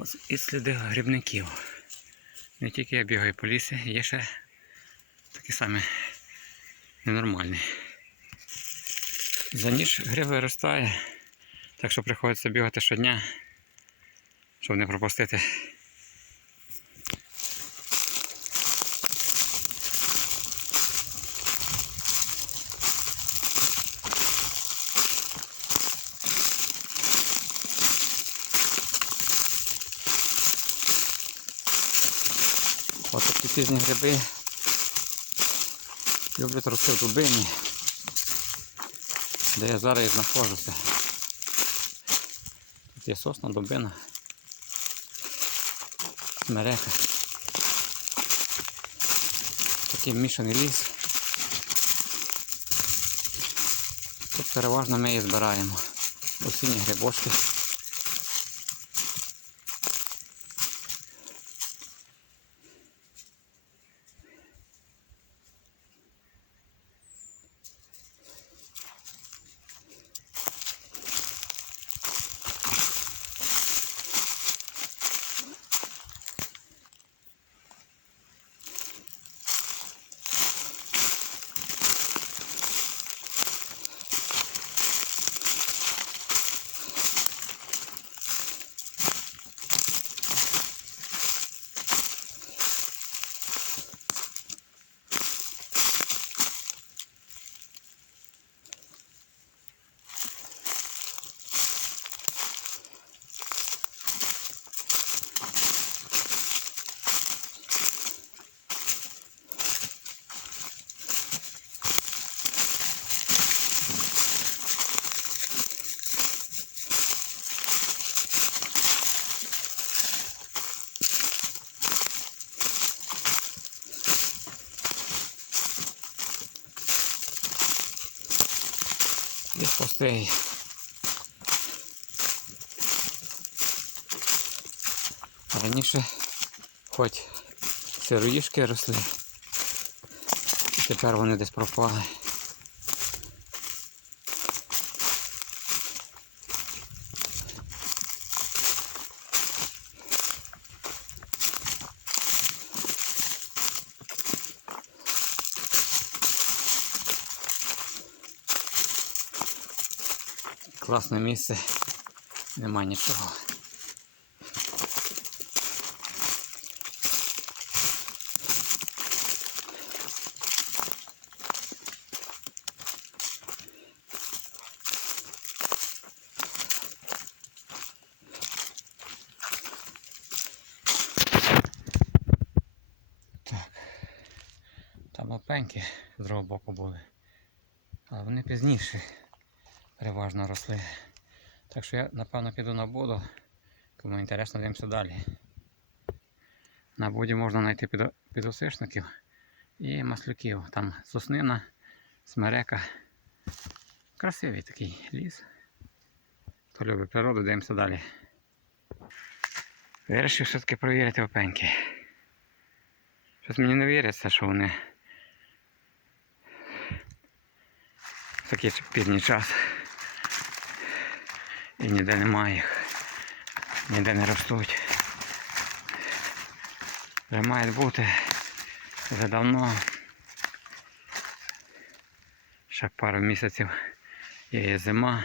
Ось і сліди грибників. Не тільки я бігаю по лісі, є ще такі самі ненормальні. За ніж гриб виростає, так що приходиться бігати щодня, щоб не пропустити. Ось такі пізні гриби люблять рости в дубині, де я зараз і знаходжуся. Тут є сосна, дубина, смерека. Такий мішаний ліс. Тут переважно ми і збираємо осінні грибочки. І. Раніше хоч сироїшки росли, і тепер вони десь пропали. Класне місце, нема нічого. Там опеньки з другого боку були. Але вони пізніше переважно росли. Так що я напевно піду на буду. Кому інтересно, дивимося далі. На буді можна знайти підо- підосишників і маслюків. Там соснина, смерека. Красивий такий ліс. Хто любить природу, дивимося далі. Вирішив все-таки провірити опеньки. Щось мені не віриться, що вони в такий пізній час. І ніде немає їх. Ніде не ростуть. Вже мають бути вже давно. Ще пару місяців є зима.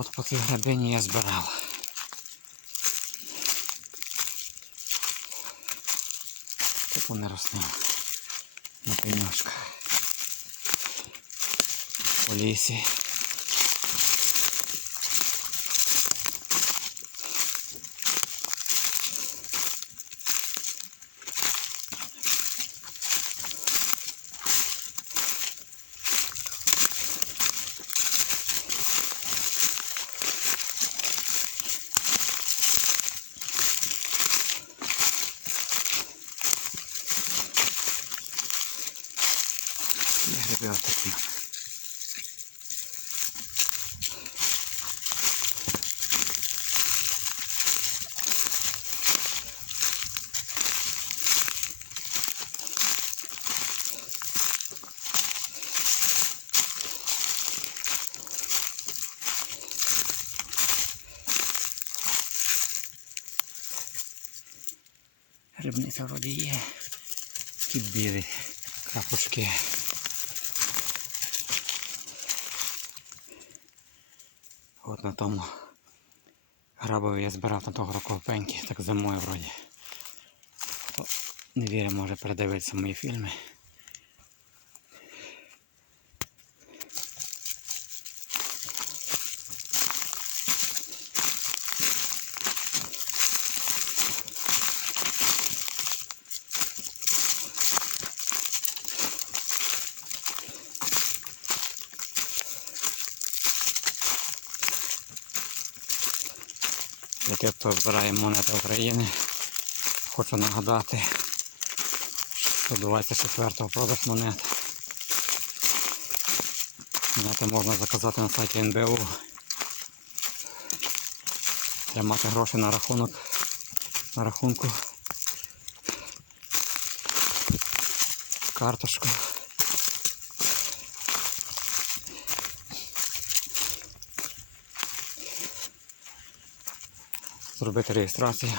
От поки грабині я збирав. Тут вони росли на пеньошках. У лісі. ребятки. Рибниця вроді є, такі білі крапушки. От на тому грабові я збирав на того року пеньки, так зимою вроді. Хто не вірить, може передивитися мої фільми. Хто збирає монети України. Хочу нагадати, що 24-го продаж монет. Монети можна заказати на сайті НБУ. Треба мати гроші на рахунок. На рахунку. Карточку. Зробити реєстрацію.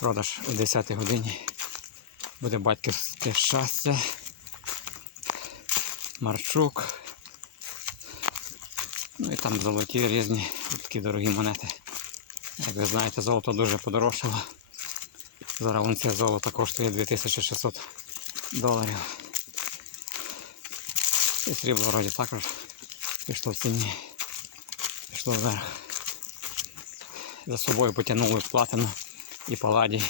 Продаж о 10 годині. Буде батьківське щастя. Марчук. Ну і там золоті різні такі дорогі монети. Як ви знаєте, золото дуже подорожчало. Зараз унція золота коштує 2600 доларів. І срібло вроді також пішло в ціні. Пішло вверх. За собою потягнули платину і паладій.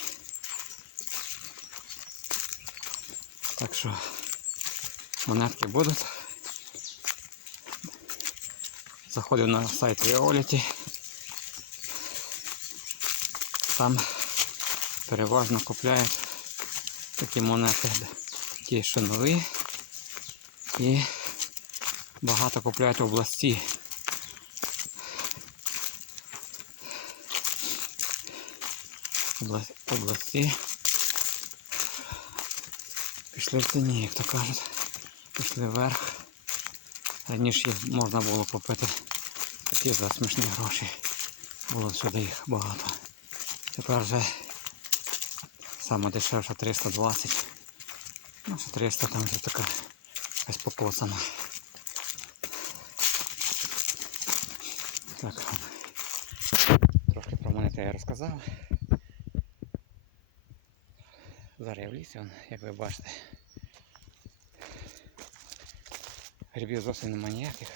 Так що монетки будуть. Заходив на сайт Violet. Там переважно купляють такі монети, ті, що нові. І багато купляють області. Області. Пішли в ціні, як то кажуть. Пішли вверх. Раніше їх можна було купити такі за смішні гроші. Було сюди їх багато. Тепер вже саме дешевша 320. Ну, 300 там вже така якась покоцана. Так. Трошки про монети я розказав. Зараз я в лісі, як ви бачите. Грибів зовсім немає ніяких.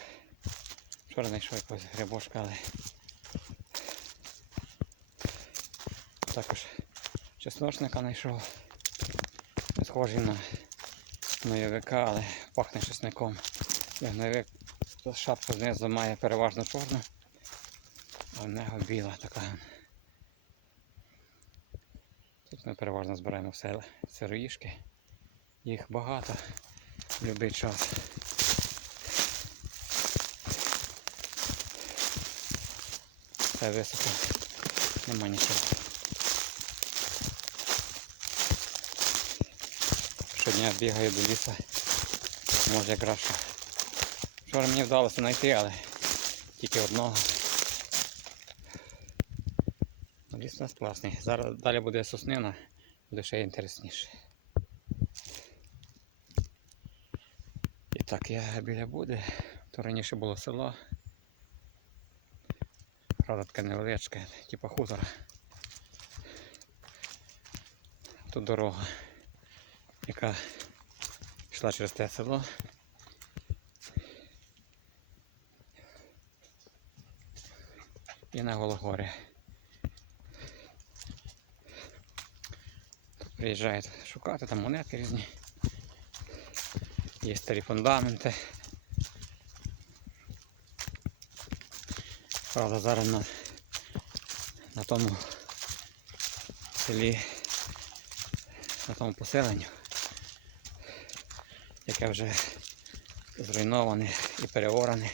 Вчора знайшов якогось грибочка, але також чесночника знайшов. Схожий на гнойовика, але пахне чесником. І гнойовик шапку знизу має переважно чорну, а в біла така. Тут ми переважно збираємо все сироїшки. Їх багато в будь-який час. Все високо. Нема нічого. Щодня бігаю до лісу. Може краще. Вчора мені вдалося знайти, але тільки одного. Ну, Ліс у нас класний. Зараз далі буде соснина, буде ще інтересніше. І так, я біля буде. То раніше було село. Правда, таке невеличке, типу хутора. Тут дорога, яка йшла через те село. І на Гологорі. Приїжджають шукати там монетки різні. Є старі фундаменти. Правда, зараз на, на тому селі, на тому поселенню, яке вже зруйноване і переоране,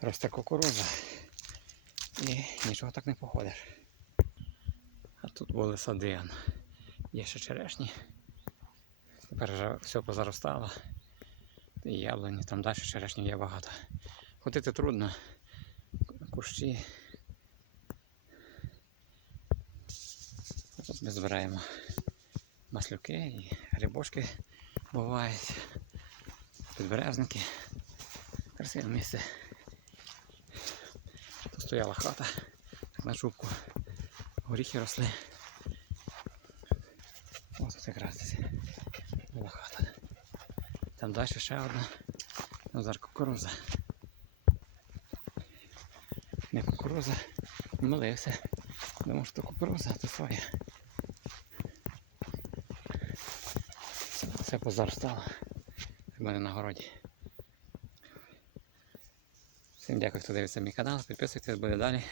росте кукурудза і нічого так не походиш. Тут були сади. Є ще черешні. Тепер вже все позаростало. І яблуні, там далі черешні є багато. Ходити трудно, кущі. Тут ми збираємо маслюки і грибочки бувають. Підберезники. Красиве місце. Тут стояла хата на шубку. Горіхи росли. Ось тут якраз десь була хата. Там далі ще одна. Назар кукуруза. Не кукуруза. Молився. Думав, що кукуруза, а то соя. Все, позаростало. В мене на городі. Всім дякую, хто дивиться мій канал. Підписуйтесь, буде далі.